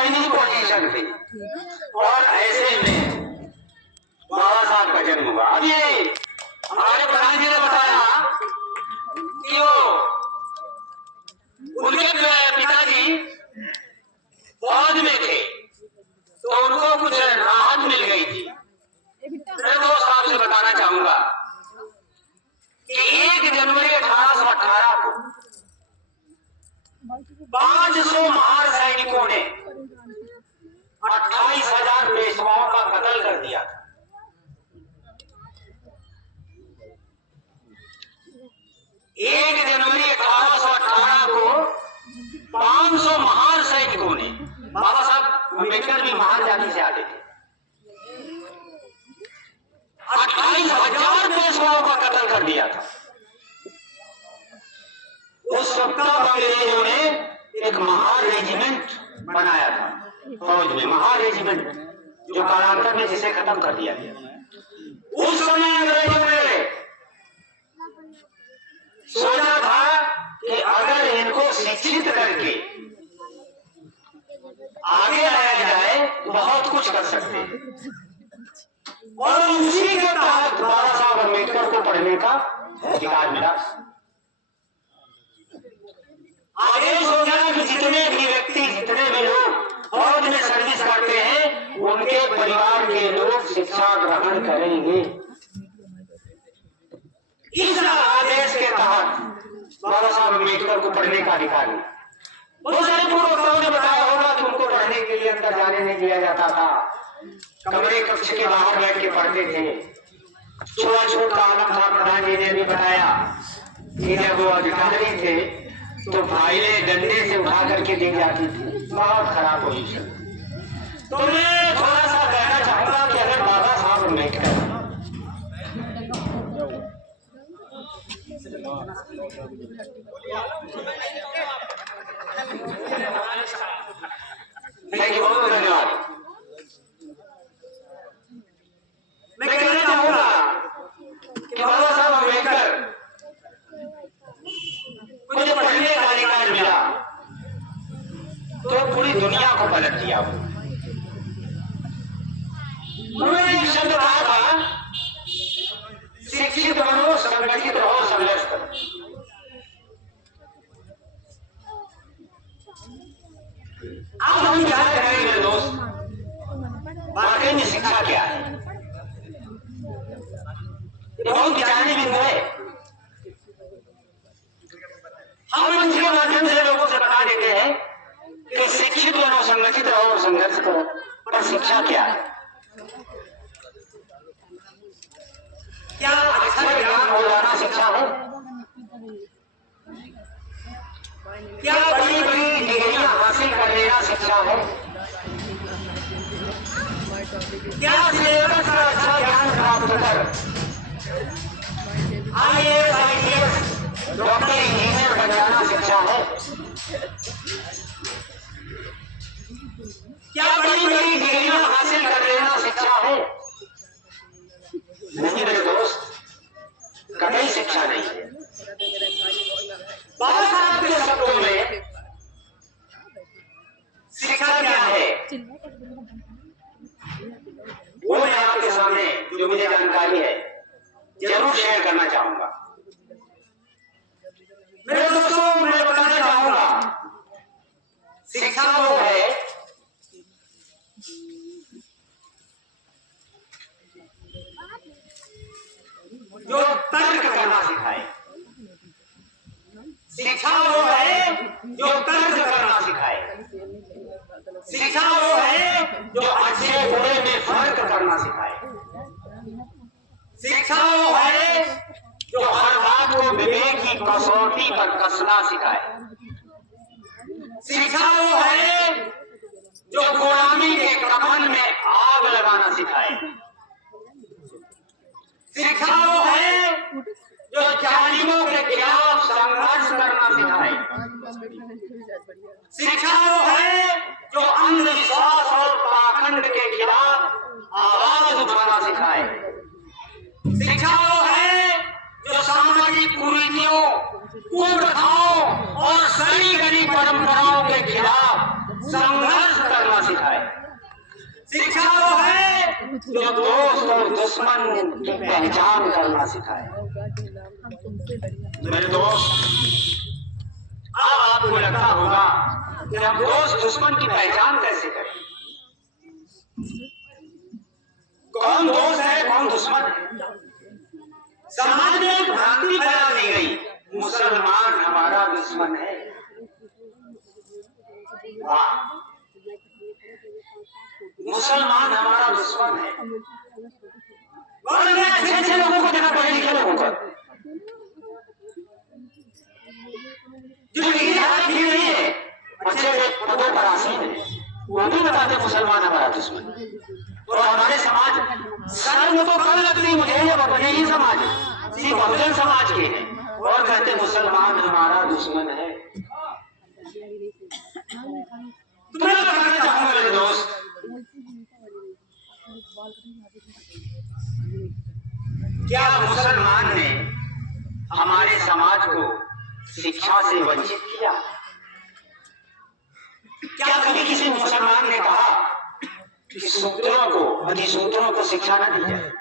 दयनीय पोजीशन थी और ऐसे में बाबा साहब का जन्म हुआ। अब ये हमारे प्रधान जी ने बताया कि वो उनके पिताजी फौज में थे तो उनको कुछ राहत मिल गई थी। मैं दोस्त आपसे बताना चाहूंगा कि 1 जनवरी 1818 को 500 महान सैनिकों ने 28,000 पेशवाओं का कत्ल कर दिया था। 1 जनवरी 1818 को 500 महान सैनिकों ने, बाबा साहब अम्बेडकर भी महान जाति से आते थे, 28,000 पेशवाओं का कत्ल कर दिया था। उस वक्त अंग्रेजों ने एक महान रेजिमेंट बनाया था फौज में, महान रेजिमेंट जो कालांतर में जिसे खत्म कर दिया गया। उस समय अंग्रेजों ने सोचा था कि अगर इनको शिक्षित करके आगे लाया जाए तो बहुत कुछ कर सकते हैं, और उसी के तहत बाबा साहब अम्बेडकर को पढ़ने का अधिकार मिला। आगे सोचा कि जितने भी व्यक्ति, जितने भी लोग फौज में सर्विस करते हैं उनके परिवार के लोग शिक्षा ग्रहण करेंगे। इस आदेश के तहत बाबा साहब अम्बेडकर को पढ़ने का अधिकार मिला। बहुत सारे पूर्ववक्ताओं ने बताया होगा कि उनको पढ़ने के लिए अंदर जाने नहीं दिया जाता था, कमरे कक्ष के बाहर बैठ के पढ़ते थे। छुआछूत का आलम था, प्रधान जी ने भी बताया कि जब वो अधिकारी थे तो फाइलें डंडे से उठा करके दी जाती थी। बहुत खराब पोजीशन। तो मैं थोड़ा सा कहना चाहूंगा कि अगर बाबा साहब अम्बेडकर थैंक यू, बहुत धन्यवाद। मैं कहना चाहूंगा कि बाबा साहब अम्बेडकर मुझे पढ़ने का अधिकार मिला तो पूरी दुनिया को पलट दिया। उन्होंने एक शब्द कहा था, शिक्षित बनो, संगठित रहो, संघर्ष करो। अब हम क्या करेंगे मेरे दोस्त, वाकई में शिक्षा क्या है? बहुत जाने बिंदु है। हम मंच के माध्यम से लोगों से बता देते हैं कि शिक्षित बनो, संगठित रहो, संघर्ष करो। पर शिक्षा क्या है? क्या अक्षर ज्ञान हो जाना शिक्षा है? क्या बड़ी बड़ी डिग्रियां हासिल कर लेना शिक्षा है? क्या सिलेबस का अच्छा ज्ञान प्राप्त कर IAS, IPS, डॉक्टर, इंजीनियर बन जाना शिक्षा है? क्या बड़ी बड़ी डिग्रियां हासिल कर लेना शिक्षा है? नहीं मेरे दोस्त, कभी शिक्षा नहीं है। बाबा साहब के शब्दों में शिक्षा क्या है वो मैं आपके सामने जो मुझे जानकारी है जरूर शेयर करना चाहूंगा। मेरे दोस्तों, मैं बताना चाहूंगा शिक्षा वो है जो तर्क करना सिखाए। शिक्षा वो है जो तर्क करना सिखाए। शिक्षा वो है जो अच्छे बुरे में फर्क करना सिखाए। शिक्षा वो है जो हर बात को विवेक की कसौटी पर कसना सिखाए। शिक्षा वो है जो गुलामी के कफन में आग लगाना सिखाए। शिक्षा वो है जो जालिमों के खिलाफ संघर्ष करना सिखाए। शिक्षा वो है जो अंधविश्वास और पाखंड के खिलाफ आवाज उठाना सिखाए। शिक्षा वो है जो सामाजिक कुरीतियों, कुप्रथाओं और सही गरीब परंपराओं के खिलाफ शिक्षा वो है जो दोस्त और दुश्मन की पहचान करना सिखाए। मेरे दोस्त, अब आपको लगता होगा कि हम दोस्त दुश्मन की पहचान कैसे करें, कौन दोस्त है कौन दुश्मन है। समाज में एक भ्रांति फैला दी गई, मुसलमान हमारा दुश्मन है। वाह, मुसलमान हमारा दुश्मन है। और मैंने अच्छे अच्छे लोगों को देखा, पढ़े लिखे लोगों को, जो डिग्री हासिल की नहीं है, अच्छे पदों पर आसीन है, वो भी बताते मुसलमान हमारा दुश्मन है। और हमारे समाज शर्म तो कम लगती मुझे, ये अपने ही समाज सिख बहुजन समाज के हैं और कहते मुसलमान हमारा दुश्मन है। तो मैं बताना चाहूंगा मेरे दोस्त, क्या मुसलमान ने हमारे समाज को शिक्षा से वंचित किया? क्या कभी किसी मुसलमान ने कहा कि सूत्रों को, अधिसूत्रों को शिक्षा न दी जाए?